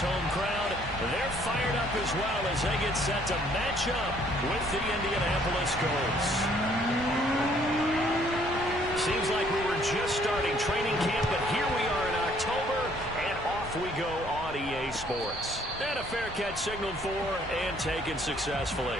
this home crowd, they're fired up as well as they get set to match up with the Indianapolis Colts. Seems like we were just starting training camp, but here we are in October, and off we go on EA Sports. And a fair catch signaled for and taken successfully.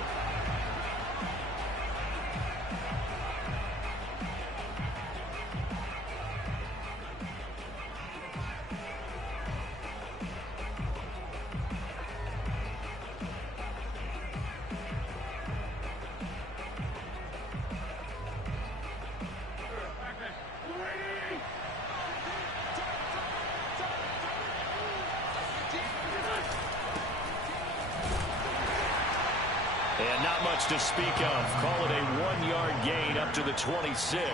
And not much to speak of. Call it a 1-yard gain up to the 26.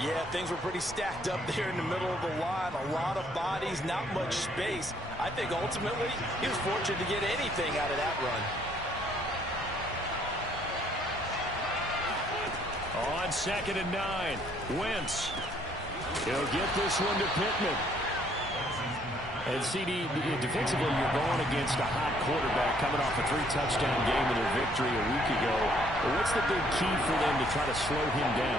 Yeah, things were pretty stacked up there in the middle of the line. A lot of bodies, not much space. I think ultimately he was fortunate to get anything out of that run. On 2nd and 9, Wentz. He'll get this one to Pittman. And CD, defensively, you're going against a hot quarterback coming off a 3-touchdown game in their victory a week ago. But what's the big key for them to try to slow him down?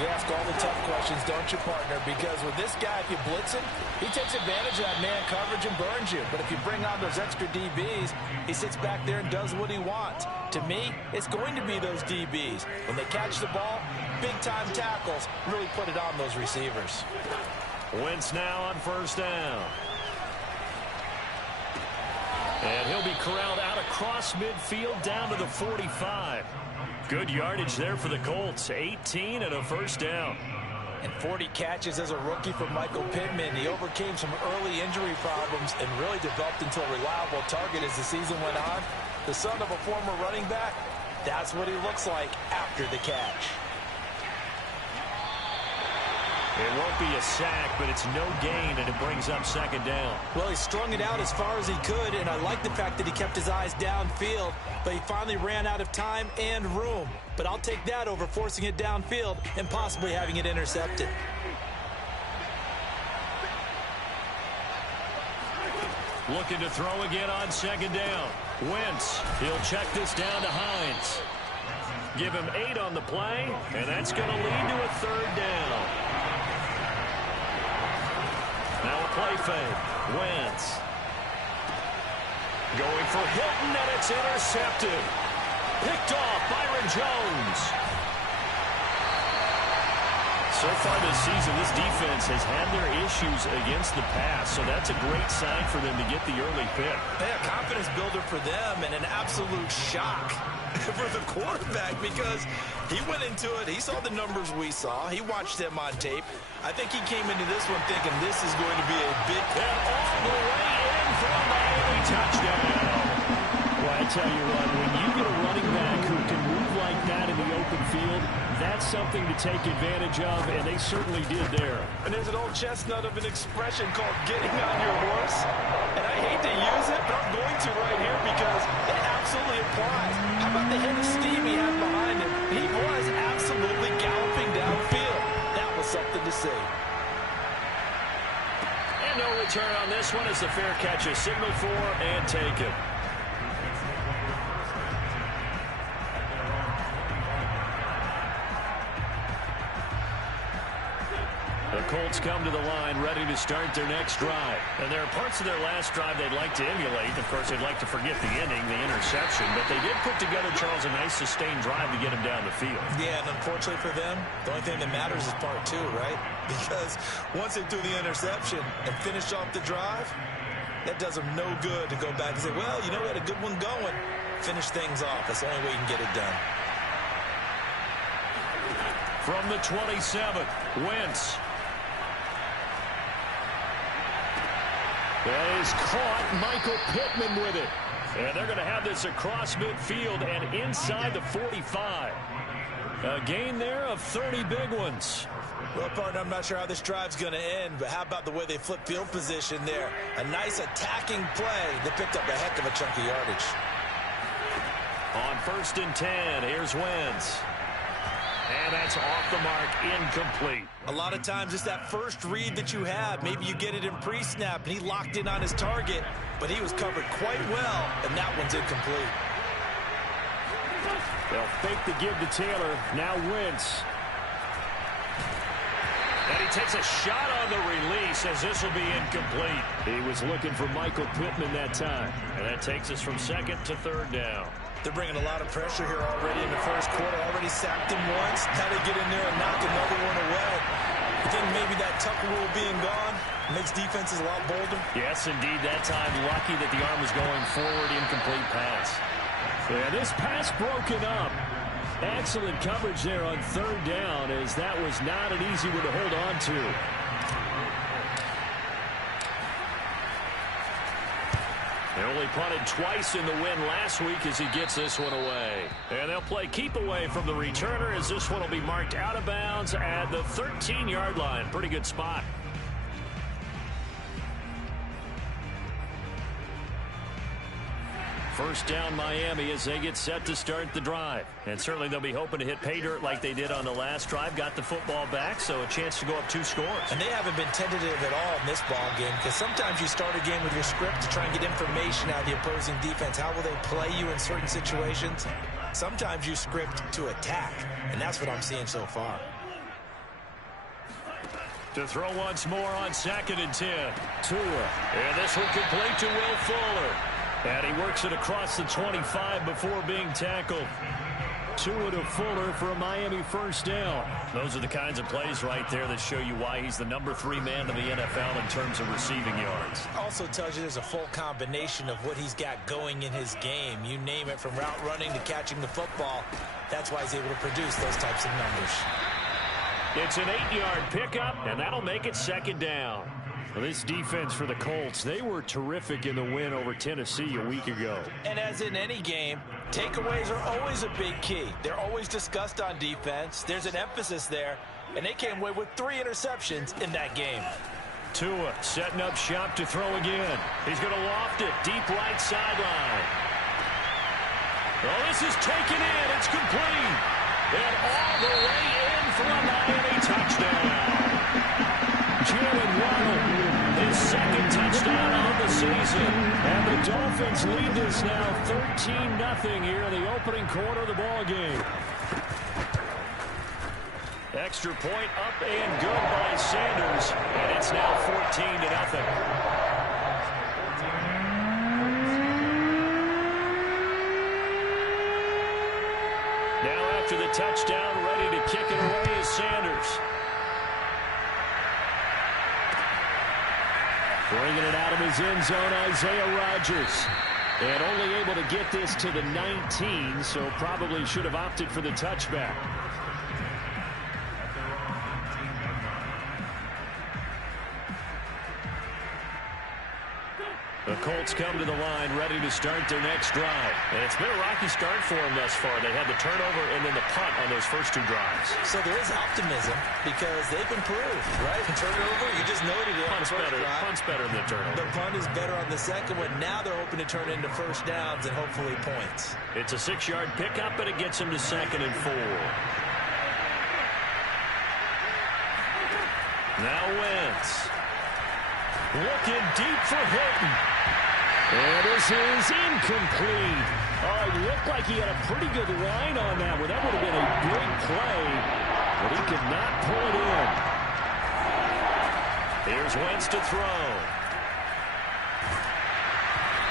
You ask all the tough questions, don't you, partner? Because with this guy, if you blitz him, he takes advantage of that man coverage and burns you. But if you bring on those extra DBs, he sits back there and does what he wants. To me, it's going to be those DBs. When they catch the ball, big-time tackles really put it on those receivers. Wentz now on 1st down. And he'll be corralled out across midfield down to the 45. Good yardage there for the Colts. 18 and a 1st down. And 40 catches as a rookie for Michael Pittman. He overcame some early injury problems and really developed into a reliable target as the season went on. The son of a former running back, that's what he looks like after the catch. It won't be a sack, but it's no gain, and it brings up 2nd down. Well, he strung it out as far as he could, and I like the fact that he kept his eyes downfield, but he finally ran out of time and room. But I'll take that over forcing it downfield and possibly having it intercepted. Looking to throw again on 2nd down. Wentz, he'll check this down to Hines. Give him 8 on the play, and that's going to lead to a 3rd down. Now a play fake. Wentz. Going for Hilton, and it's intercepted. Picked off Byron Jones. So far this season, this defense has had their issues against the pass, so that's a great sign for them to get the early pick. Yeah, confidence builder for them and an absolute shock for the quarterback because he went into it. He saw the numbers we saw. He watched them on tape. I think he came into this one thinking this is going to be a big... And all the way in for a Miami touchdown. Well, I tell you what, when you get a running back who can move like that in the open field, that's something to take advantage of, and they certainly did there. And there's an old chestnut of an expression called getting on your horse. And I hate to use it, but I'm going to right here because it absolutely applies. How about the head of steam he had behind him? He was absolutely galloping downfield. That was something to see. And no return on this one as the fair catch is signaled for and taken. The Colts come to the line ready to start their next drive. And there are parts of their last drive they'd like to emulate. Of course, they'd like to forget the ending, the interception. But they did put together, Charles, a nice sustained drive to get him down the field. Yeah, and unfortunately for them, the only thing that matters is part 2, right? Because once they do the interception and finish off the drive, that does them no good to go back and say, well, you know, we had a good one going. Finish things off. That's the only way you can get it done. From the 27, Wentz. That is caught. Michael Pittman with it. And they're going to have this across midfield and inside the 45. A gain there of 30 big ones. Well, partner, I'm not sure how this drive's going to end, but how about the way they flip field position there? A nice attacking play that picked up a heck of a chunk of yardage. On 1st and 10, here's Wentz. And that's off the mark, incomplete. A lot of times it's that first read that you have. Maybe you get it in pre-snap, and he locked in on his target, but he was covered quite well, and that one's incomplete. They'll fake the give to Taylor. Now Wentz. And he takes a shot on the release as this will be incomplete. He was looking for Michael Pittman that time. And that takes us from second to third down. They're bringing a lot of pressure here already in the first quarter. Already sacked him once. Now they get in there and knock another one away. I think maybe that Tucker rule being gone makes defenses a lot bolder. Yes, indeed. That time, lucky that the arm was going forward. Incomplete pass. Yeah, this pass broken up. Excellent coverage there on third down, as that was not an easy one to hold on to. They only punted twice in the win last week as he gets this one away. And they'll play keep away from the returner as this one will be marked out of bounds at the 13-yard line. Pretty good spot. First down Miami as they get set to start the drive. And certainly they'll be hoping to hit pay dirt like they did on the last drive. Got the football back, so a chance to go up 2 scores. And they haven't been tentative at all in this ball game, because sometimes you start a game with your script to try and get information out of the opposing defense. How will they play you in certain situations? Sometimes you script to attack, and that's what I'm seeing so far. To throw once more on 2nd and 10. Tua. And this one complete to Will Fuller. And he works it across the 25 before being tackled. Tua to Fuller for a Miami first down. Those are the kinds of plays right there that show you why he's the number 3 man in the NFL in terms of receiving yards. Also tells you there's a full combination of what he's got going in his game. You name it, from route running to catching the football. That's why he's able to produce those types of numbers. It's an 8-yard pickup, and that'll make it 2nd down. Well, this defense for the Colts, they were terrific in the win over Tennessee a week ago. And as in any game, takeaways are always a big key. They're always discussed on defense. There's an emphasis there, and they came away with 3 interceptions in that game. Tua setting up shop to throw again. He's going to loft it deep right sideline. Oh, this is taken in. It's complete. And all the way in for a Miami touchdown. Jalen Waddle, his 2nd touchdown on the season. And the Dolphins lead this now 13-0 here in the opening quarter of the ball game. Extra point up and good by Sanders. And it's now 14-0. Now after the touchdown, ready to kick it away is Sanders. Bringing it out of his end zone, Isaiah Rodgers. And only able to get this to the 19, so probably should have opted for the touchback. The Colts come to the line ready to start their next drive. And it's been a rocky start for them thus far. They had the turnover and then the punt on those first 2 drives. So there is optimism because they've improved, right? The turnover, you just noted it. Punt's better than the turnover. The punt is better on the second one. Now they're hoping to turn into first downs and hopefully points. It's a 6-yard pickup, but it gets them to 2nd and 4. Now Wentz. Looking deep for Hilton. And this is incomplete. Oh, it looked like he had a pretty good line on that one. That would have been a big play, but he could not pull it in. Here's Wentz to throw.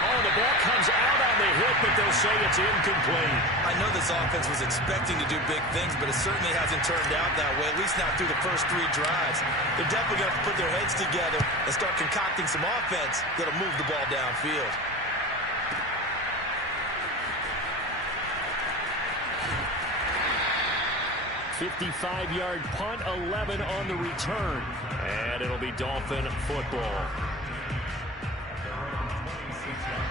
Oh, the ball comes out on the hit, but they'll say it's incomplete. I know this offense was expecting to do big things, but it certainly hasn't turned out that way, at least not through the first 3 drives. They're definitely going to put their heads together and start concocting some offense that'll move the ball downfield. .55-yard punt, 11 on the return. And it'll be Dolphin football.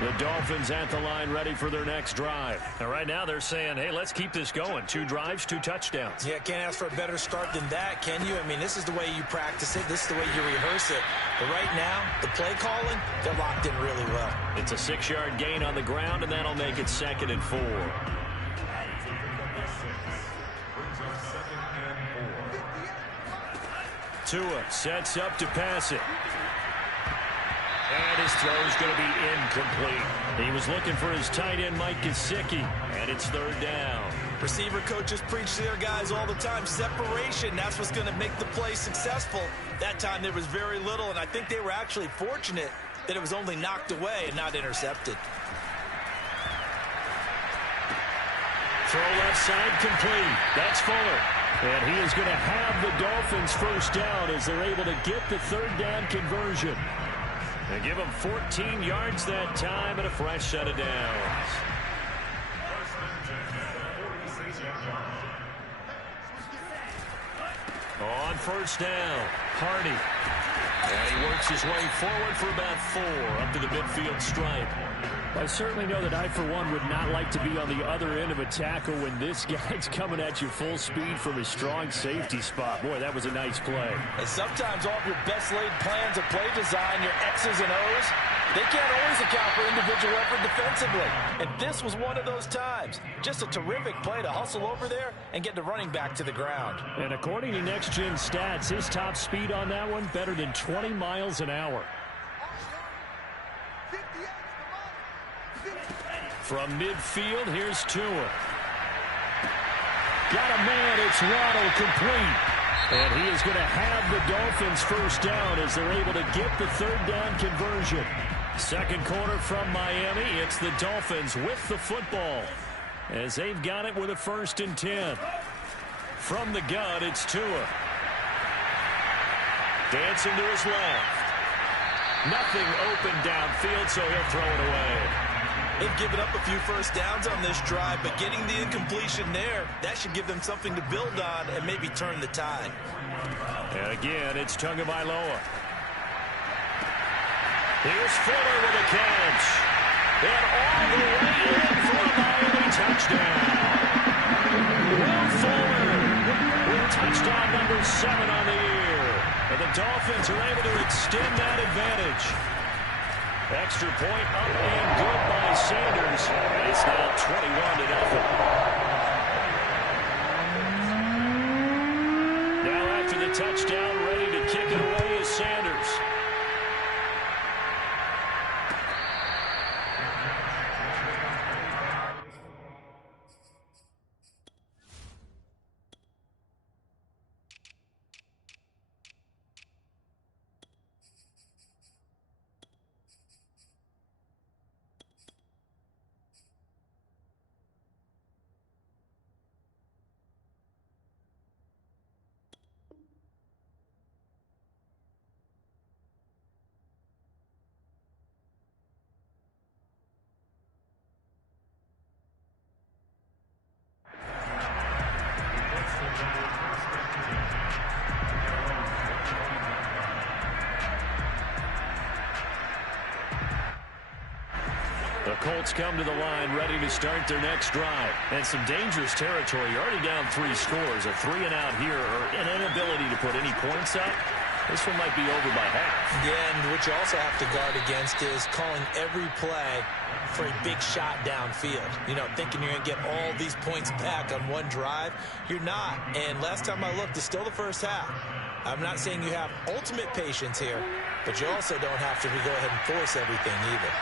The Dolphins at the line ready for their next drive. And right now they're saying, hey, let's keep this going. 2 drives, 2 touchdowns. Yeah, can't ask for a better start than that, can you? I mean, this is the way you practice it. This is the way you rehearse it. But right now, the play calling, they're locked in really well. It's a 6-yard gain on the ground, and that'll make it 2nd and 4. Tua sets up to pass it. And his throw is going to be incomplete. He was looking for his tight end, Mike Gesicki, and it's third down. Receiver coaches preach to their guys all the time. Separation, that's what's going to make the play successful. That time there was very little, and I think they were actually fortunate that it was only knocked away and not intercepted. Throw left side complete. That's Fuller. And he is going to have the Dolphins first down as they're able to get the third down conversion. They give him 14 yards that time and a fresh set of downs. On first down, Hardy. And he works his way forward for about 4 up to the midfield stripe. I certainly know that I, for one, would not like to be on the other end of a tackle when this guy's coming at you full speed from his strong safety spot. Boy, that was a nice play. And sometimes all of your best laid plans of play design, your X's and O's, they can't always account for individual effort defensively. And this was one of those times. Just a terrific play to hustle over there and get the running back to the ground. And according to Next Gen Stats, his top speed on that one, better than 20 miles an hour. From midfield, here's Tua. Got a man, it's Waddle, complete. And he is going to have the Dolphins first down as they're able to get the third down conversion. Second quarter from Miami, it's the Dolphins with the football as they've got it with a 1st and 10. From the gun, it's Tua. Dancing to his left. Nothing open downfield, so he'll throw it away. They've given up a few first downs on this drive, but getting the incompletion there, that should give them something to build on and maybe turn the tide. And again, it's Tagovailoa. Here's Fuller with a catch. And all the way in for a Miami touchdown. Will Fuller with touchdown number 7 on the year. And the Dolphins are able to extend that advantage. Extra point up and good by Sanders. And it's now 21-0. Now after the touchdown, ready to kick it away is Sanders. The Colts come to the line ready to start their next drive. And some dangerous territory. You're already down 3 scores. A 3-and-out here or an inability to put any points up. This one might be over by half. Yeah, and what you also have to guard against is calling every play for a big shot downfield. You know, thinking you're going to get all these points back on one drive. You're not. And last time I looked, it's still the first half. I'm not saying you have ultimate patience here, but you also don't have to go ahead and force everything either.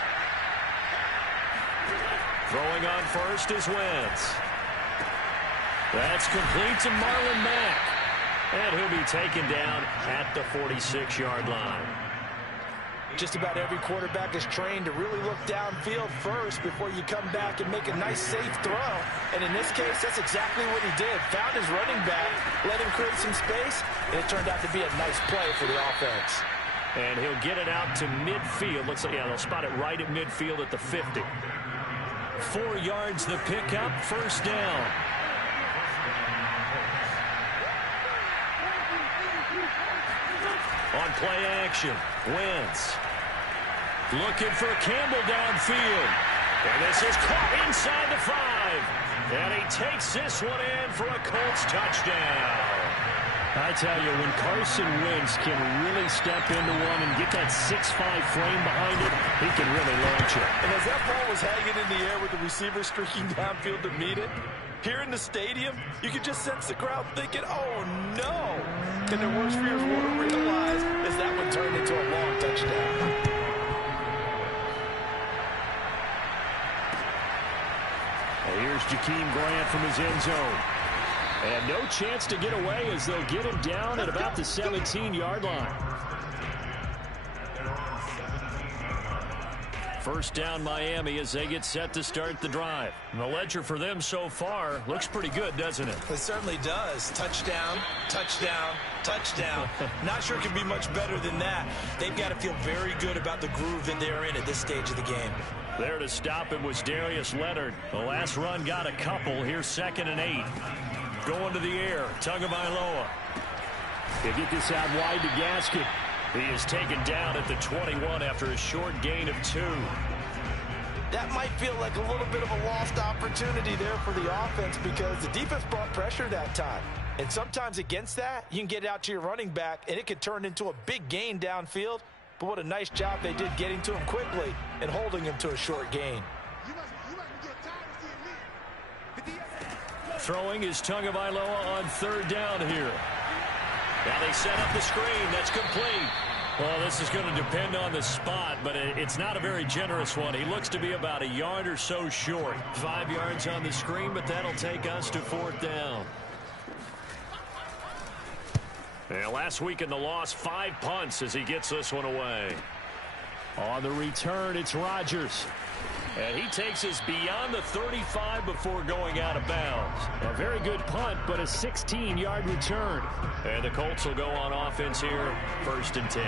Throwing on first is Wentz. That's complete to Marlon Mack. And he'll be taken down at the 46-yard line. Just about every quarterback is trained to really look downfield first before you come back and make a nice, safe throw. And in this case, that's exactly what he did. Found his running back, let him create some space, and it turned out to be a nice play for the offense. And he'll get it out to midfield. Looks like, yeah, they'll spot it right at midfield at the 50. 4 yards the pickup, first down. On play action, Wentz. Looking for Campbell downfield. And this is caught inside the 5. And he takes this one in for a Colts touchdown. I tell you, when Carson Wentz can really step into one and get that 6'5" frame behind it, he can really launch it. And as that ball was hanging in the air with the receiver streaking downfield to meet it, here in the stadium, you could just sense the crowd thinking, oh no, and their worst fears were realized as that one turned into a long touchdown. Here's Jakeem Grant from his end zone. And no chance to get away as they'll get him down at about the 17-yard line. First down Miami as they get set to start the drive. And the ledger for them so far looks pretty good, doesn't it? It certainly does. Touchdown, touchdown, touchdown. Not sure it can be much better than that. They've got to feel very good about the groove that they're in at this stage of the game. There to stop him was Darius Leonard. The last run got a couple. Here's 2nd and 8. Going to the air, Tagovailoa. They get this out wide to Gaskin. He is taken down at the 21 after a short gain of 2. That might feel like a little bit of a lost opportunity there for the offense because the defense brought pressure that time. And sometimes against that, you can get out to your running back, and it could turn into a big gain downfield. But what a nice job they did getting to him quickly and holding him to a short gain. Throwing is Tagovailoa on 3rd down here. Now they set up the screen. That's complete. Well, this is going to depend on the spot, but it's not a very generous one. He looks to be about a yard or so short. 5 yards on the screen, but that'll take us to 4th down. And last week in the loss, 5 punts as he gets this one away. On the return, it's Rodgers. And he takes us beyond the 35 before going out of bounds. A very good punt, but a 16-yard return. And the Colts will go on offense here, 1st and 10.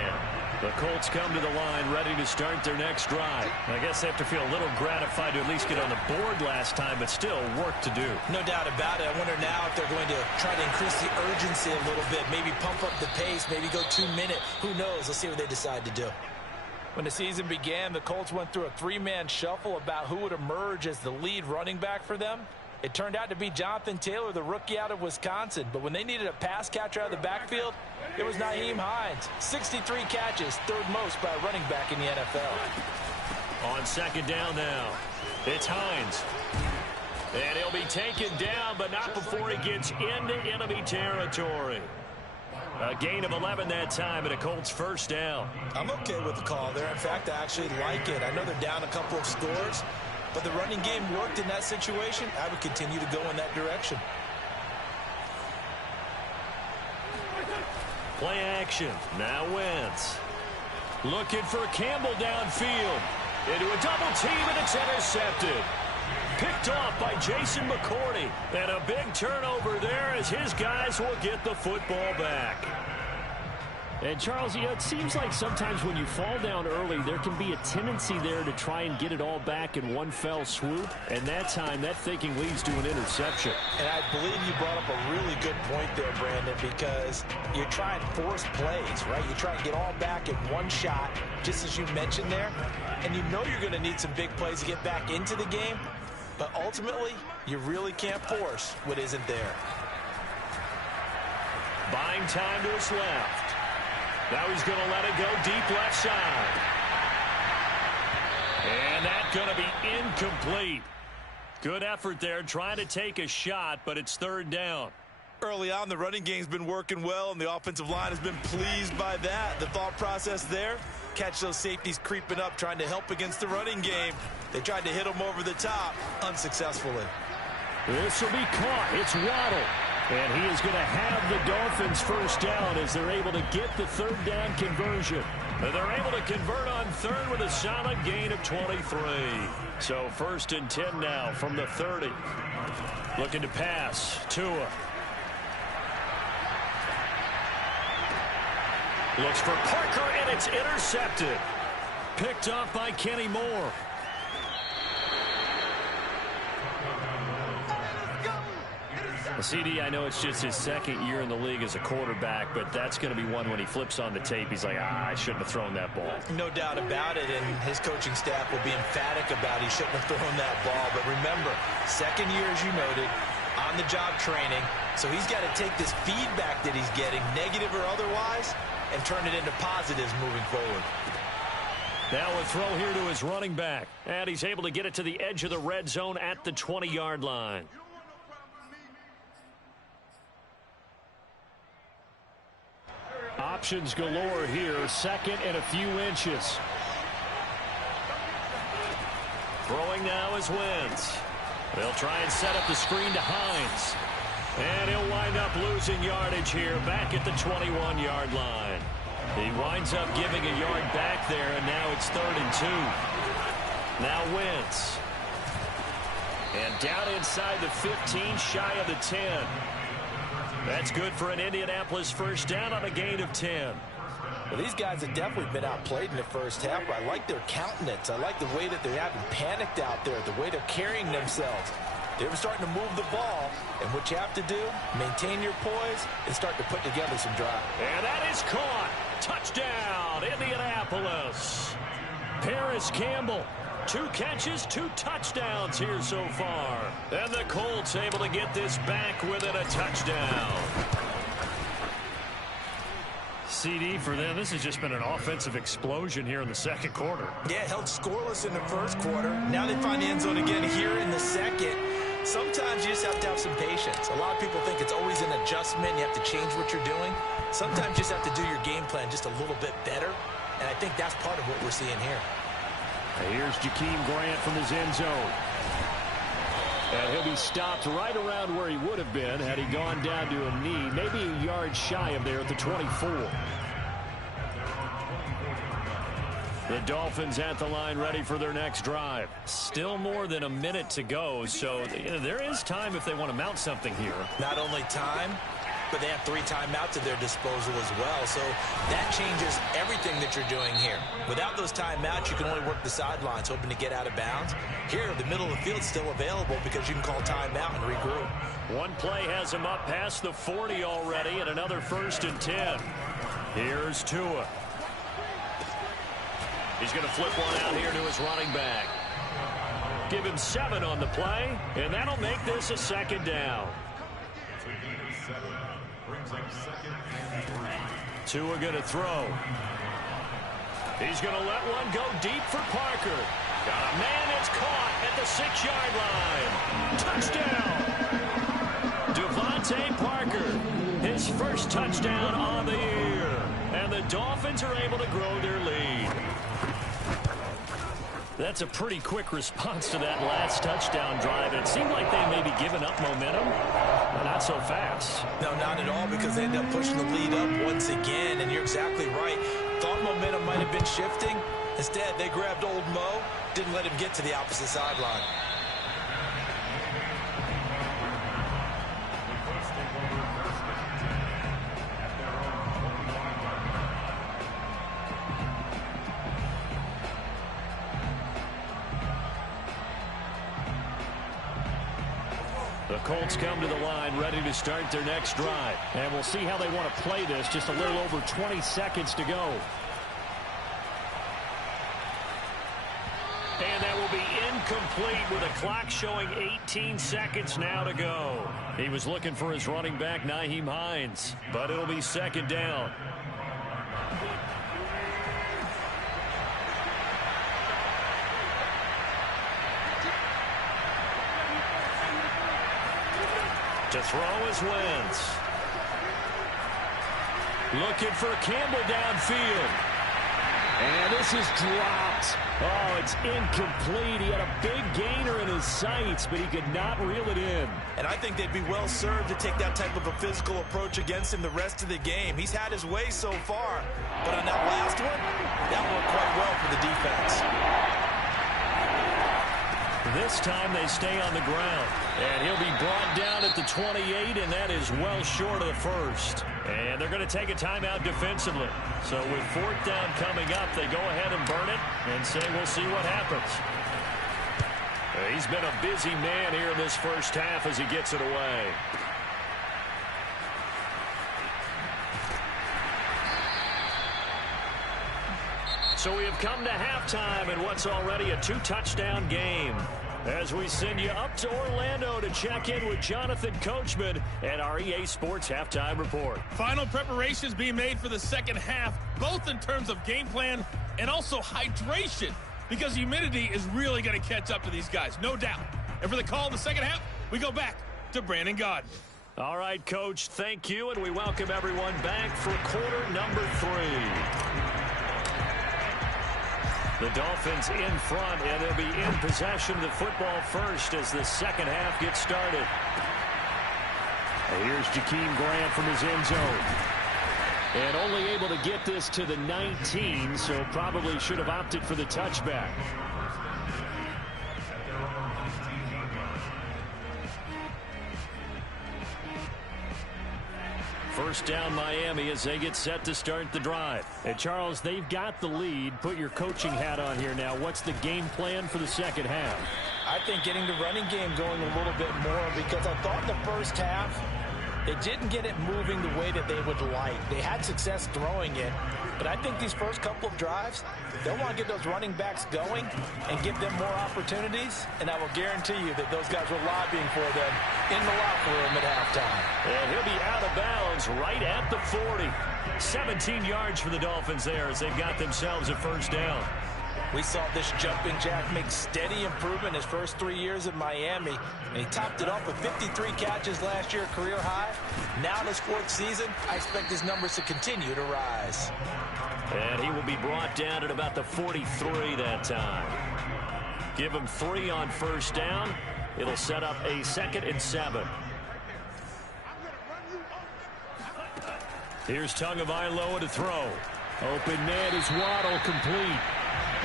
The Colts come to the line ready to start their next drive. I guess they have to feel a little gratified to at least get on the board last time, but still work to do. No doubt about it. I wonder now if they're going to try to increase the urgency a little bit, maybe pump up the pace, maybe go 2-minute. Who knows? Let's see what they decide to do. When the season began, the Colts went through a 3-man shuffle about who would emerge as the lead running back for them. It turned out to be Jonathan Taylor, the rookie out of Wisconsin. But when they needed a pass catcher out of the backfield, it was Nyheim Hines. 63 catches, 3rd most by a running back in the NFL. On 2nd down now, it's Hines. And he'll be taken down, but not before he gets into enemy territory. A gain of 11 that time and a Colts 1st down. I'm okay with the call there. In fact, I actually like it. I know they're down a couple of scores, but the running game worked in that situation. I would continue to go in that direction. Play action. Now Wentz. Looking for Campbell downfield. Into a double team, and it's intercepted. Picked off by Jason McCourty. And a big turnover there as his guys will get the football back. And, Charles, you know, it seems like sometimes when you fall down early, there can be a tendency there to try and get it all back in one fell swoop. And that time, that thinking leads to an interception. And I believe you brought up a really good point there, Brandon, because you try and force plays, right? You try and get all back in one shot, just as you mentioned there. And you know you're going to need some big plays to get back into the game. But ultimately, you really can't force what isn't there. Buying time to his left. Now he's going to let it go deep left side. And that's going to be incomplete. Good effort there trying to take a shot, but it's 3rd down. Early on, the running game's been working well, and the offensive line has been pleased by that. The thought process there, catch those safeties creeping up, trying to help against the running game. They tried to hit them over the top, unsuccessfully. This will be caught. It's Waddle. And he is going to have the Dolphins 1st down as they're able to get the 3rd down conversion. And they're able to convert on 3rd with a solid gain of 23. So 1st and 10 now from the 30. Looking to pass. Tua. Looks for Parker, and it's intercepted. Picked off by Kenny Moore. CD, I know it's just his 2nd year in the league as a quarterback, but that's going to be one when he flips on the tape. He's like, I shouldn't have thrown that ball. No doubt about it, and his coaching staff will be emphatic about he shouldn't have thrown that ball. But remember, 2nd year, as you noted, on-the-job training, so he's got to take this feedback that he's getting, negative or otherwise, and turn it into positives moving forward. Now a throw here to his running back, and he's able to get it to the edge of the red zone at the 20-yard line. options galore here. Second and a few inches. Throwing now is Wentz. They'll try and set up the screen to Hines. And he'll wind up losing yardage here back at the 21-yard line. He winds up giving a yard back there, and now it's 3rd and 2. Now Wentz. And down inside the 15, shy of the 10. That's good for an Indianapolis first down on a gain of 10. Well, these guys have definitely been outplayed in the first half, but I like their countenance. I like the way that they haven't panicked out there, the way they're carrying themselves. They're starting to move the ball, and what you have to do, maintain your poise and start to put together some drive. And that is caught. Touchdown, Indianapolis. Paris Campbell, 2 catches, 2 touchdowns here so far. And the Colts able to get this back within a touchdown. CD for them, this has just been an offensive explosion here in the second quarter. Yeah, held scoreless in the first quarter. Now they find the end zone again here in the second. Sometimes you just have to have some patience. A lot of people think it's always an adjustment. You have to change what you're doing. Sometimes you just have to do your game plan just a little bit better. And I think that's part of what we're seeing here. Here's Jakeem Grant from his end zone. And he'll be stopped right around where he would have been had he gone down to a knee, maybe a yard shy of there at the 24. The Dolphins at the line ready for their next drive. Still more than a minute to go, so there is time if they want to mount something here. Not only time, but they have 3 timeouts at their disposal as well. So that changes everything that you're doing here. Without those timeouts, you can only work the sidelines, hoping to get out of bounds. Here, the middle of the field's still available because you can call timeout and regroup. One play has him up past the 40 already, and another 1st and 10. Here's Tua. He's going to flip one out here to his running back. Give him 7 on the play, and that'll make this a 2nd down. Tua going to throw. He's going to let one go deep for Parker. Got a man that's caught at the 6-yard line. Touchdown. Devontae Parker, his first touchdown on the year. And the Dolphins are able to grow their lead. That's a pretty quick response to that last touchdown drive. It seemed like they may be giving up momentum, but not so fast. No, not at all, because they end up pushing the lead up once again, and you're exactly right. Thought momentum might have been shifting. Instead, they grabbed old Mo, didn't let him get to the opposite sideline. The Colts come to the line ready to start their next drive. And we'll see how they want to play this. Just a little over 20 seconds to go. And that will be incomplete with a clock showing 18 seconds now to go. He was looking for his running back, Nyheim Hines, but it'll be 2nd down. To throw is Wentz. Looking for Campbell downfield. And this is dropped. Oh, it's incomplete. He had a big gainer in his sights, but he could not reel it in. And I think they'd be well served to take that type of a physical approach against him the rest of the game. He's had his way so far. But on that last one, that worked quite well for the defense. This time they stay on the ground. And he'll be brought down at the 28, and that is well short of the first. And they're going to take a timeout defensively. So with 4th down coming up, they go ahead and burn it and say we'll see what happens. He's been a busy man here in this first half as he gets it away. So we have come to halftime in what's already a 2-touchdown game. As we send you up to Orlando to check in with Jonathan Coachman and our EA Sports Halftime Report. Final preparations being made for the second half, both in terms of game plan and also hydration, because humidity is really going to catch up to these guys, no doubt. And for the call of the second half, we go back to Brandon Gaudin. All right, Coach, thank you, and we welcome everyone back for quarter number 3. The Dolphins in front, and they'll be in possession of the football first as the second half gets started. Here's Jakeem Grant from his end zone. And only able to get this to the 19, so probably should have opted for the touchback. First down Miami as they get set to start the drive. And Charles, they've got the lead. Put your coaching hat on here now. What's the game plan for the second half? I think getting the running game going a little bit more, because I thought in the first half they didn't get it moving the way that they would like. They had success throwing it, but I think these first couple of drives, they'll want to get those running backs going and give them more opportunities, and I will guarantee you that those guys were lobbying for them in the locker room at halftime. And he'll be out of bounds right at the 40. 17 yards for the Dolphins there as they've got themselves a first down. We saw this jumping jack make steady improvement his first 3 years in Miami, and he topped it off with 53 catches last year, career high. Now in his 4th season, I expect his numbers to continue to rise. And he will be brought down at about the 43 that time. Give him 3 on first down. It'll set up a 2nd and 7. Here's Tagovailoa to throw. Open man is Waddle, complete.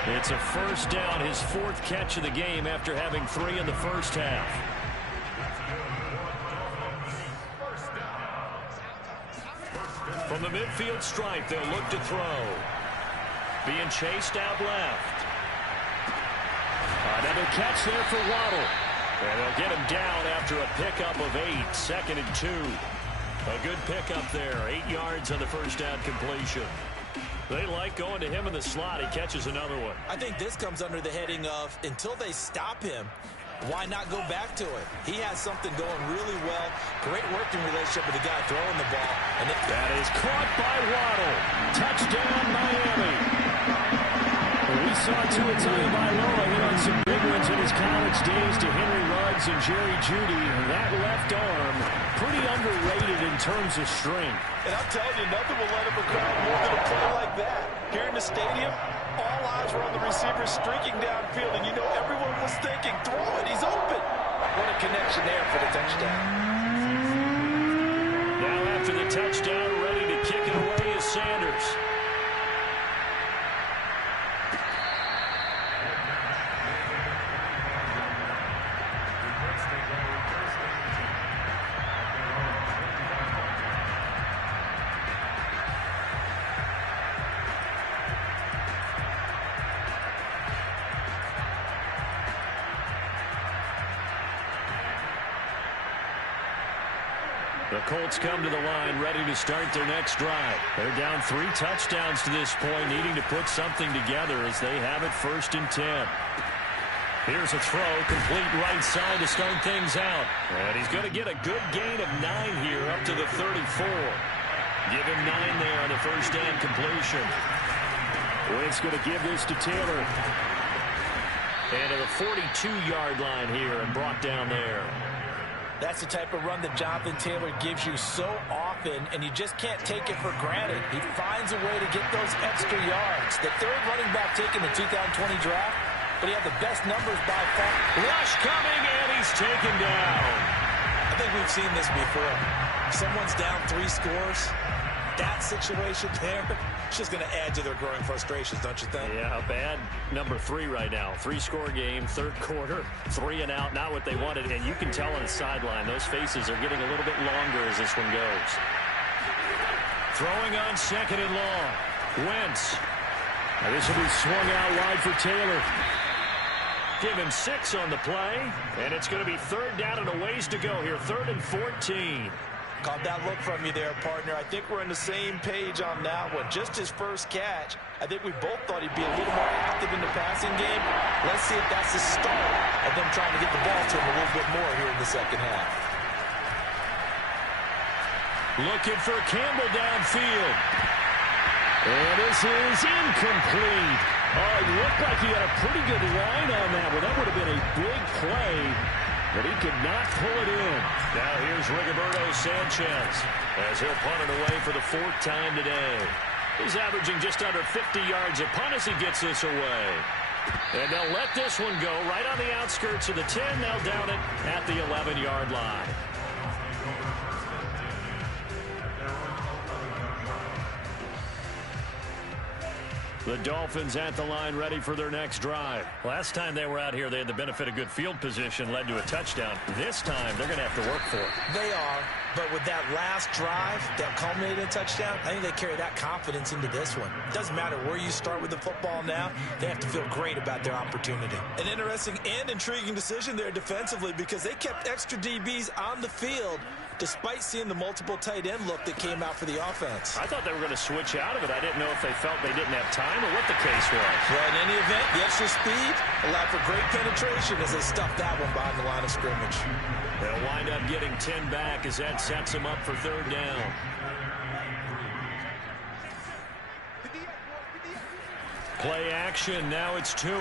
It's a first down, his 4th catch of the game after having 3 in the first half. From the midfield stripe, they'll look to throw. Being chased out left. Another catch there for Waddle. And they'll get him down after a pickup of 8, 2nd and 2. A good pickup there, 8 yards on the first down completion. They like going to him in the slot. He catches another one. I think this comes under the heading of, until they stop him, why not go back to it? He has something going really well. Great working relationship with the guy throwing the ball. And that is caught by Waddle. Touchdown, Miami. We saw Tua Tagovailoa hit on some big ones in his college days to Henry Ruggs and Jerry Jeudy. That left arm, pretty underrated in terms of strength. And I'm telling you, nothing will let him crowd more than a play like that. Here in the stadium, all eyes were on the receiver streaking downfield, and you know everyone was thinking, throw it, he's open. What a connection there for the touchdown. Now after the touchdown, ready to kick it away is Sanders. The Colts come to the line, ready to start their next drive. They're down 3 touchdowns to this point, needing to put something together as they have it 1st and 10. Here's a throw, complete right side to start things out. And he's going to get a good gain of 9 here up to the 34. Give him 9 there on the first down completion. Wentz going to give this to Taylor. And to the 42-yard line here and brought down there. That's the type of run that Jonathan Taylor gives you so often, and you just can't take it for granted. He finds a way to get those extra yards. The 3rd running back taken in the 2020 draft, but he had the best numbers by far. Rush coming, and he's taken down. I think we've seen this before. Someone's down 3 scores. That situation there, it's just going to add to their growing frustrations, don't you think? Yeah, a bad number 3 right now. 3-score game, 3rd quarter, 3 and out, not what they wanted. And you can tell on the sideline, those faces are getting a little bit longer as this one goes. Throwing on 2nd and long. Wentz. Now this will be swung out wide for Taylor. Give him 6 on the play. And it's going to be 3rd down and a ways to go here. 3rd and 14. Caught that look from you there, partner. I think we're on the same page on that one. Just his first catch. I think we both thought he'd be a little more active in the passing game. Let's see if that's the start of them trying to get the ball to him a little bit more here in the second half. Looking for Campbell downfield. And this is incomplete. Oh, it looked like he had a pretty good line on that one. That would have been a big play. but he could not pull it in. Now here's Rigoberto Sanchez as he'll punt it away for the 4th time today. He's averaging just under 50 yards a punt as he gets this away. And they'll let this one go right on the outskirts of the 10. They'll down it at the 11-yard line. The Dolphins at the line ready for their next drive. Last time they were out here, they had the benefit of good field position, led to a touchdown. This time, they're going to have to work for it. They are, but with that last drive that culminated in a touchdown, I think they carry that confidence into this one. It doesn't matter where you start with the football now. They have to feel great about their opportunity. An interesting and intriguing decision there defensively because they kept extra DBs on the field despite seeing the multiple tight end look that came out for the offense. I thought they were going to switch out of it. I didn't know if they felt they didn't have time or what the case was. Well, in any event, the extra speed allowed for great penetration as they stuffed that one behind the line of scrimmage. They'll wind up getting 10 back as that sets them up for 3rd down. Play action. Now it's Tua.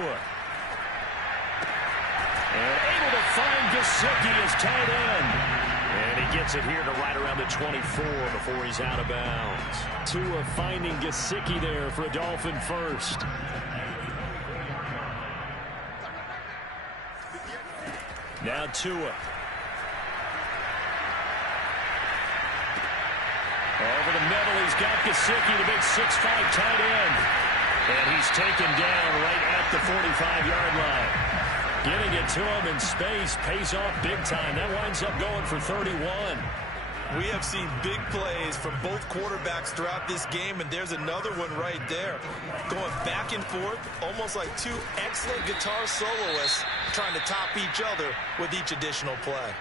And able to find Gesicki as tight end. And he gets it here to right around the 24 before he's out of bounds. Tua finding Gesicki there for a Dolphin first. Now Tua. Over the middle, he's got Gesicki, the big 6'5" tight end. And he's taken down right at the 45-yard line. Getting it to him in space pays off big time. That winds up going for 31. We have seen big plays from both quarterbacks throughout this game, and there's another one right there. Going back and forth, almost like two excellent guitar soloists trying to top each other with each additional play.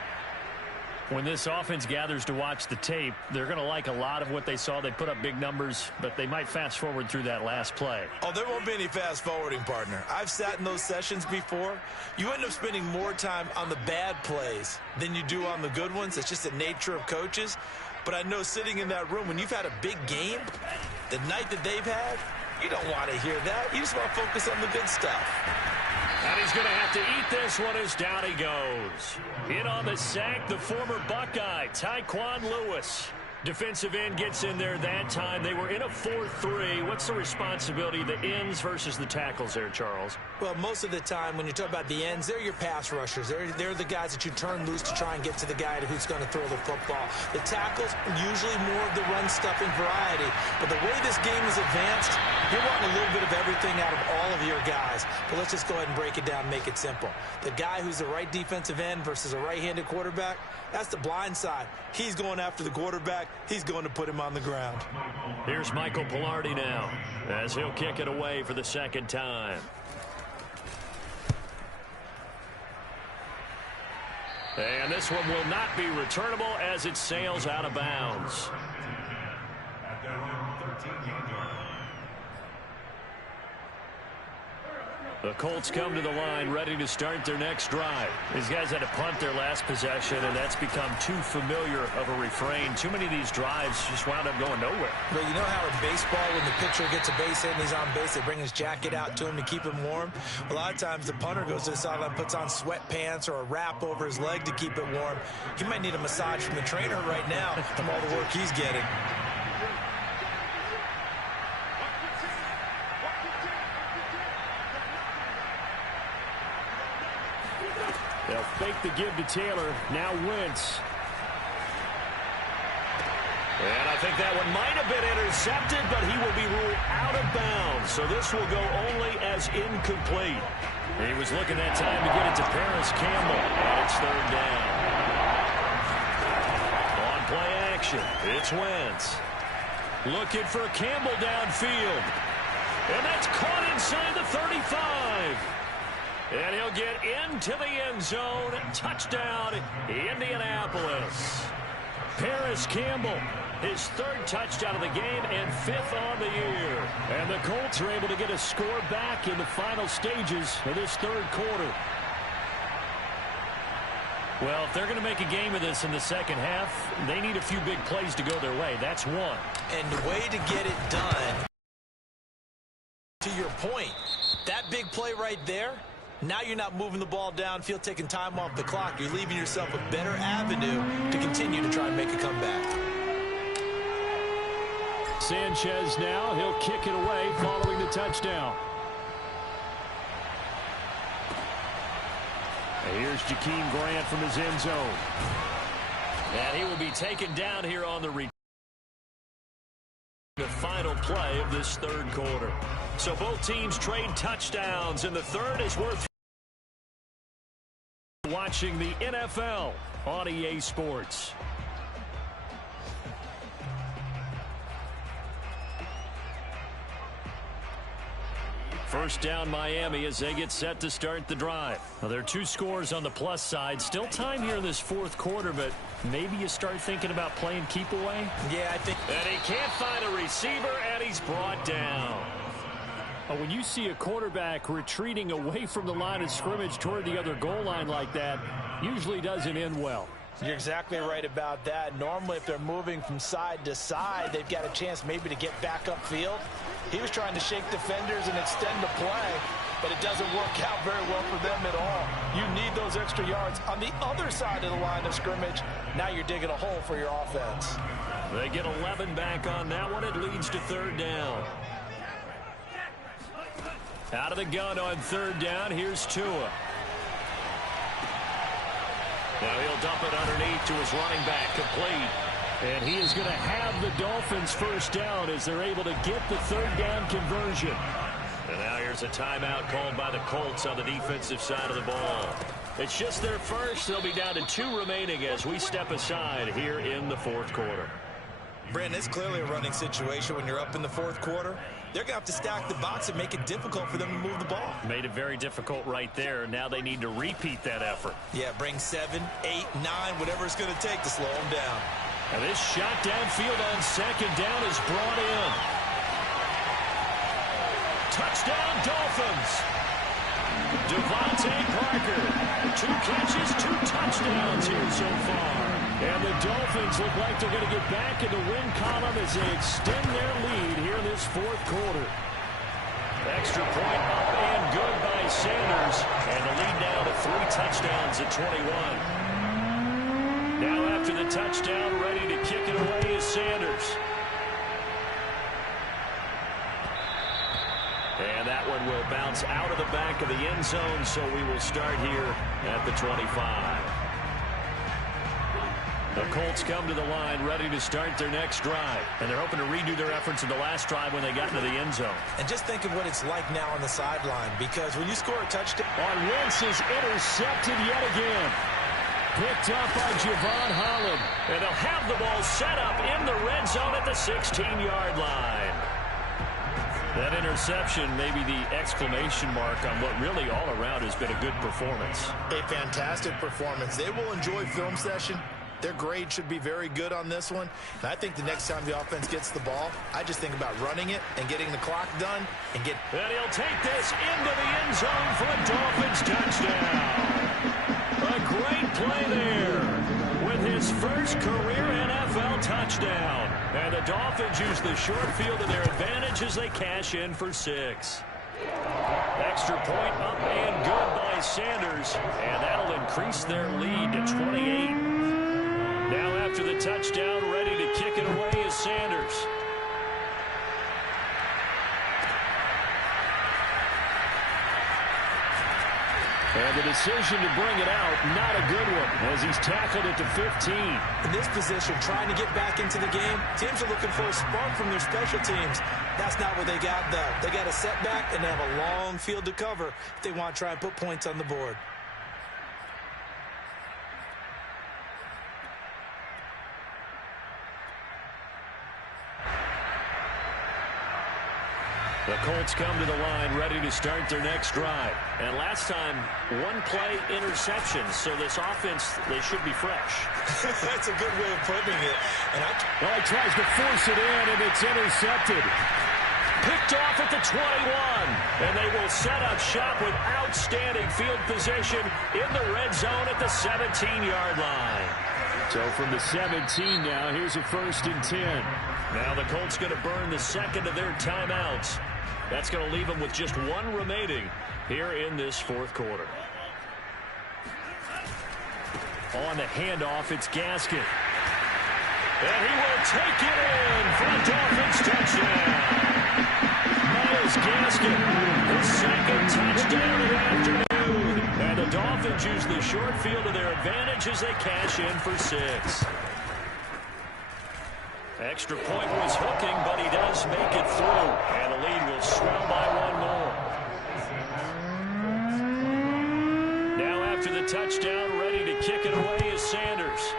When this offense gathers to watch the tape, they're going to like a lot of what they saw. They put up big numbers, but they might fast forward through that last play. Oh, there won't be any fast forwarding, partner. I've sat in those sessions before. You end up spending more time on the bad plays than you do on the good ones. It's just the nature of coaches. But I know sitting in that room, when you've had a big game, the night that they've had, you don't want to hear that. You just want to focus on the good stuff. And he's going to have to eat this one as down he goes. In on the sack, the former Buckeye, Tyquan Lewis. Defensive end gets in there that time. They were in a 4-3. What's the responsibility of the ends versus the tackles there, Charles? Well, most of the time when you talk about the ends, they're your pass rushers. They're the guys that you turn loose to try and get to the guy who's going to throw the football. The tackles, usually more of the run-stuffing variety. But the way this game is advanced, you're wanting a little bit of everything out of all of your guys. But let's just go ahead and break it down and make it simple. The guy who's the right defensive end versus a right-handed quarterback, that's the blind side. He's going after the quarterback. He's going to put him on the ground. Here's Michael Pilardi now as he'll kick it away for the 2nd time. And this one will not be returnable as it sails out of bounds. The Colts come to the line ready to start their next drive. These guys had to punt their last possession, and that's become too familiar of a refrain. Too many of these drives just wound up going nowhere. But you know how in baseball, when the pitcher gets a base hit and he's on base, they bring his jacket out to him to keep him warm? A lot of times the punter goes to the sideline, puts on sweatpants or a wrap over his leg to keep it warm. He might need a massage from the trainer right now from all the work he's getting. They'll fake the give to Taylor. Now Wentz. And I think that one might have been intercepted, but he will be ruled out of bounds. So this will go only as incomplete. He was looking that time to get it to Paris Campbell. And it's 3rd down. On play action, it's Wentz. Looking for Campbell downfield. And that's caught inside the 35. And he'll get into the end zone. Touchdown, Indianapolis. Paris Campbell, his 3rd touchdown of the game and 5th on the year. And the Colts are able to get a score back in the final stages of this 3rd quarter. Well, if they're going to make a game of this in the 2nd half, they need a few big plays to go their way. That's one. And the way to get it done, to your point, that big play right there, Now you're not moving the ball downfield, taking time off the clock. You're leaving yourself a better avenue to continue to try and make a comeback. Sanchez now, he'll kick it away following the touchdown. And here's Jakeem Grant from his end zone. And he will be taken down here on the final play of this third quarter. So both teams trade touchdowns, and the third is worth watching the NFL on EA Sports. First down Miami as they get set to start the drive. Well, there are two scores on the plus side. Still time here in this fourth quarter, but maybe you start thinking about playing keep away. Yeah, I think. And he can't find a receiver, and he's brought down. When you see a quarterback retreating away from the line of scrimmage toward the other goal line like that, usually doesn't end well. You're exactly right about that. Normally, if they're moving from side to side, they've got a chance maybe to get back upfield. He was trying to shake defenders and extend the play, but it doesn't work out very well for them at all. You need those extra yards on the other side of the line of scrimmage. Now you're digging a hole for your offense. They get 11 back on that one. It leads to third down. Out of the gun on third down. Here's Tua. Now he'll dump it underneath to his running back, complete. And he is going to have the Dolphins first down as they're able to get the third down conversion. And now here's a timeout called by the Colts on the defensive side of the ball. It's just their first. They'll be down to 2 remaining as we step aside here in the fourth quarter. Brandon, it's clearly a running situation when you're up in the fourth quarter. They're going to have to stack the box and make it difficult for them to move the ball. Made it very difficult right there. Now they need to repeat that effort. Yeah, bring 7, 8, 9, whatever it's going to take to slow them down. And this shot downfield on second down is brought in. Touchdown, Dolphins. Devontae Parker. 2 catches, 2 touchdowns here so far. And the Dolphins look like they're going to get back in the win column as they extend their lead here in this fourth quarter. Extra point up and good by Sanders. And the lead now to 3 touchdowns at 21. Now after the touchdown, ready to kick it away is Sanders. And that one will bounce out of the back of the end zone, so we will start here at the 25. The Colts come to the line ready to start their next drive. And they're hoping to redo their efforts in the last drive when they got into the end zone. And just think of what it's like now on the sideline, because when you score a touchdown. On Wentz is intercepted yet again. Picked up by Javon Holland. And they'll have the ball set up in the red zone at the 16-yard line. That interception may be the exclamation mark on what really all around has been a good performance. A fantastic performance. They will enjoy film session. Their grade should be very good on this one. And I think the next time the offense gets the ball, I just think about running it and getting the clock done. And he'll take this into the end zone for a Dolphins touchdown. A great play there with his first career NFL touchdown. And the Dolphins use the short field to their advantage as they cash in for 6. Extra point up and good by Sanders. And that'll increase their lead to 28. Now after the touchdown, ready to kick it away is Sanders. And the decision to bring it out, not a good one, as he's tackled at the 15. In this position, trying to get back into the game, teams are looking for a spark from their special teams. That's not what they got, though. They got a setback, and they have a long field to cover if they want to try and put points on the board. The Colts come to the line ready to start their next drive. And last time, 1-play interception. So this offense, they should be fresh. That's a good way of putting it. And he tries to force it in, and it's intercepted. Picked off at the 21. And they will set up shop with outstanding field position in the red zone at the 17-yard line. So from the 17 now, here's a 1st and 10. Now the Colts going to burn the second of their timeouts. That's going to leave them with just one remaining here in this fourth quarter. On the handoff, it's Gaskin. And he will take it in for a Dolphins touchdown. Myles Gaskin, his second touchdown of the afternoon. And the Dolphins use the short field to their advantage as they cash in for 6. Extra point was hooking, but he does make it through. And the lead will swell by 1 more. Now after the touchdown, ready to kick it away is Sanders.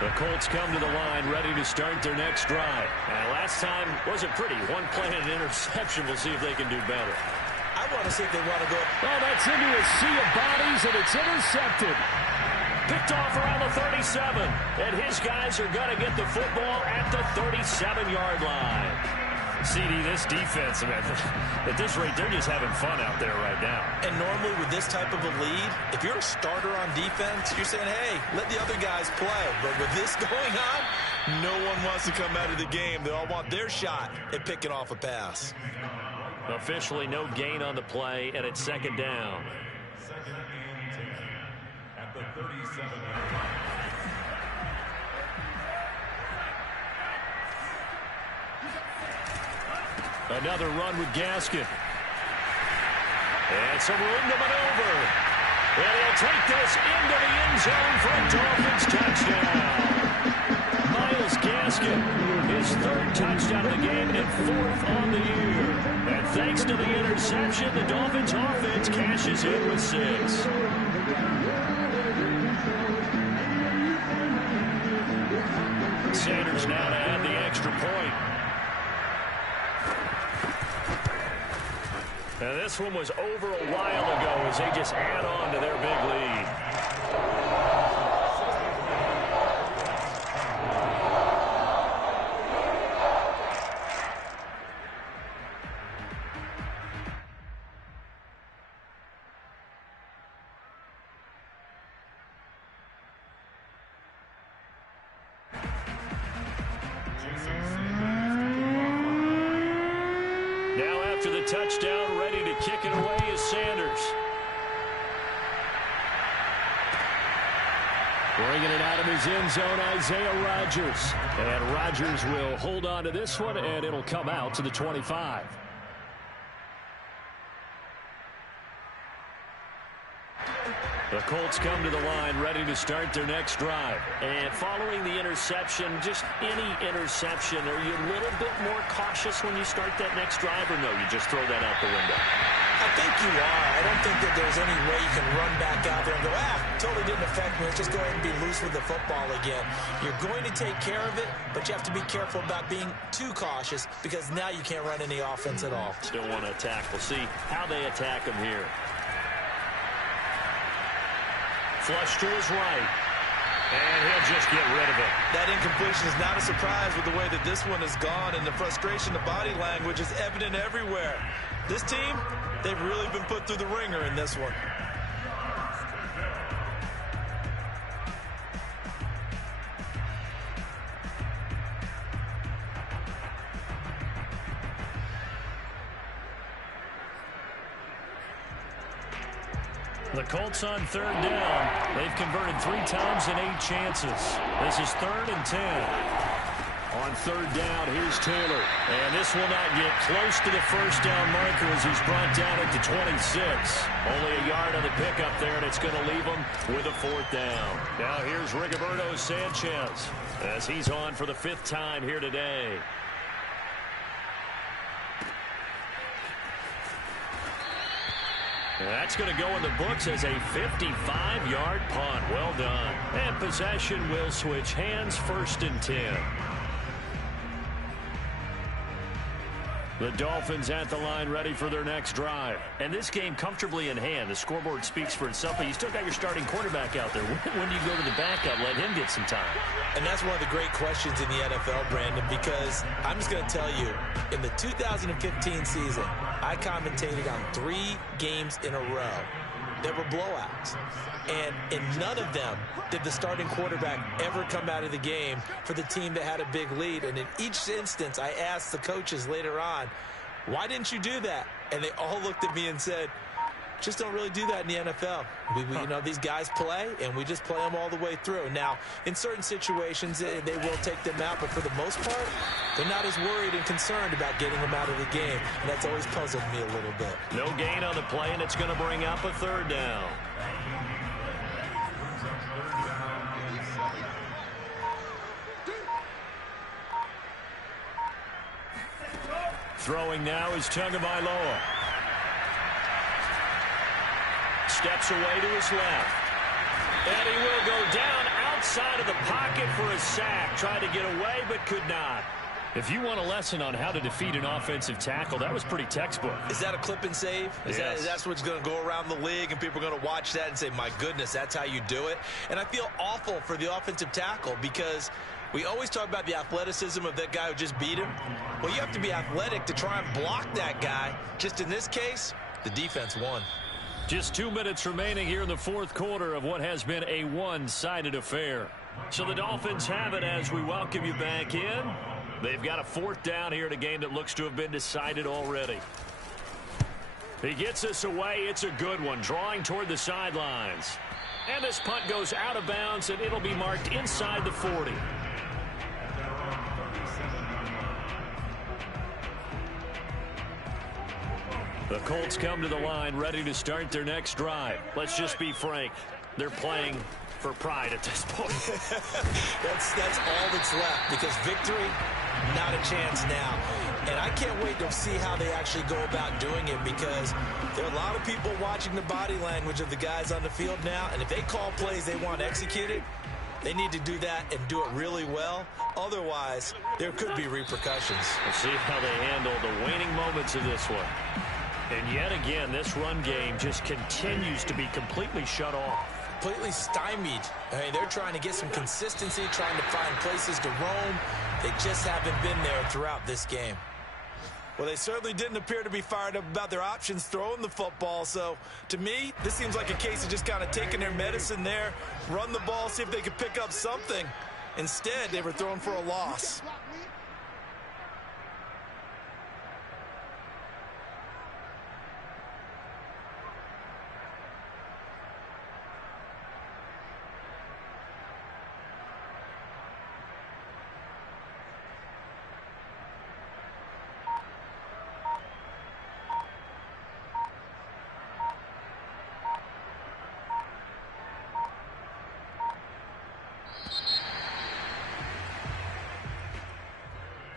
The Colts come to the line, ready to start their next drive. And last time wasn't pretty. One play and an interception. We'll see if they can do better. I want to see if they want to go. Oh, that's into a sea of bodies, and it's intercepted. Picked off around the 37. And his guys are going to get the football at the 37-yard line. CD, this defense, man, at this rate, they're just having fun out there right now. And normally with this type of a lead, if you're a starter on defense, you're saying, hey, let the other guys play. But with this going on, no one wants to come out of the game. They all want their shot at picking off a pass. Officially no gain on the play, and it's second down. Second and 10 at the 37-yard line. Another run with Gaskin. And some room to maneuver. And he'll take this into the end zone for a Dolphins touchdown. Myles Gaskin, his third touchdown of the game and 4th on the year. And thanks to the interception, the Dolphins offense cashes in with 6. Sanders now to add the extra point. And this one was over a while ago as they just add on to their big lead. Now after the touchdown, ready to kick it away is Sanders. Bringing it out of his end zone, Isaiah Rodgers. And Rodgers will hold on to this one, and it'll come out to the 25. The Colts come to the line, ready to start their next drive. And following the interception, just any interception, are you a little bit more cautious when you start that next drive, or no, you just throw that out the window? I think you are. I don't think that there's any way you can run back out there and go, totally didn't affect me. Let's just go ahead and be loose with the football again. You're going to take care of it, but you have to be careful about being too cautious because now you can't run any offense at all. Still want to attack. We'll see how they attack him here. Flush to his right. And he'll just get rid of it. That incompletion is not a surprise with the way that this one has gone, and the frustration, the body language is evident everywhere. This team, they've really been put through the ringer in this one. The Colts on third down. They've converted 3 times in 8 chances. This is 3rd and 10. On third down, here's Taylor. And this will not get close to the first down marker as he's brought down at the 26. Only a yard on the pickup there, and it's going to leave him with a 4th down. Now here's Rigoberto Sanchez as he's on for the 5th time here today. That's going to go in the books as a 55-yard punt. Well done. And possession will switch hands, 1st and 10. The Dolphins at the line, ready for their next drive. And this game comfortably in hand. The scoreboard speaks for itself, but you still got your starting quarterback out there. When do you go to the backup, let him get some time? And that's one of the great questions in the NFL, Brandon, because I'm just going to tell you, in the 2015 season, I commentated on 3 games in a row that were blowouts. And in none of them did the starting quarterback ever come out of the game for the team that had a big lead. And in each instance, I asked the coaches later on, why didn't you do that? And they all looked at me and said, just don't really do that in the NFL. You know, these guys play, and we just play them all the way through. Now, in certain situations, they will take them out, but for the most part, they're not as worried and concerned about getting them out of the game, and that's always puzzled me a little bit. No gain on the play, and it's going to bring up a 3rd down. Throwing now is Tagovailoa. Steps away to his left. And he will go down outside of the pocket for a sack. Tried to get away, but could not. If you want a lesson on how to defeat an offensive tackle, that was pretty textbook. Is that a clip and save? Yes. That's what's going to go around the league, and people are going to watch that and say, my goodness, that's how you do it. And I feel awful for the offensive tackle because we always talk about the athleticism of that guy who just beat him. Well, you have to be athletic to try and block that guy. Just in this case, the defense won. Just 2 minutes remaining here in the 4th quarter of what has been a one-sided affair. So the Dolphins have it as we welcome you back in. They've got a 4th down here in a game that looks to have been decided already. He gets us away. It's a good one, drawing toward the sidelines. And this punt goes out of bounds, and it'll be marked inside the 40. The Colts come to the line, ready to start their next drive. Let's just be frank. They're playing for pride at this point. That's all that's left, because victory, not a chance now. And I can't wait to see how they actually go about doing it, because there are a lot of people watching the body language of the guys on the field now, and if they call plays they want executed, they need to do that and do it really well. Otherwise, there could be repercussions. We'll see how they handle the waning moments of this one. And yet again, this run game just continues to be completely shut off. Completely stymied. I mean, they're trying to get some consistency, trying to find places to roam. They just haven't been there throughout this game. Well, they certainly didn't appear to be fired up about their options throwing the football. So, to me, this seems like a case of just kind of taking their medicine there, run the ball, see if they could pick up something. Instead, they were throwing for a loss.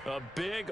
A big